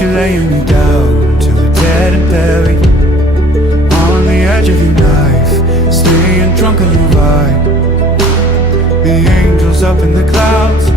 you laying me down to a dead and buried, on the edge of your knife, staying drunk on your vibe. The angels up in the clouds,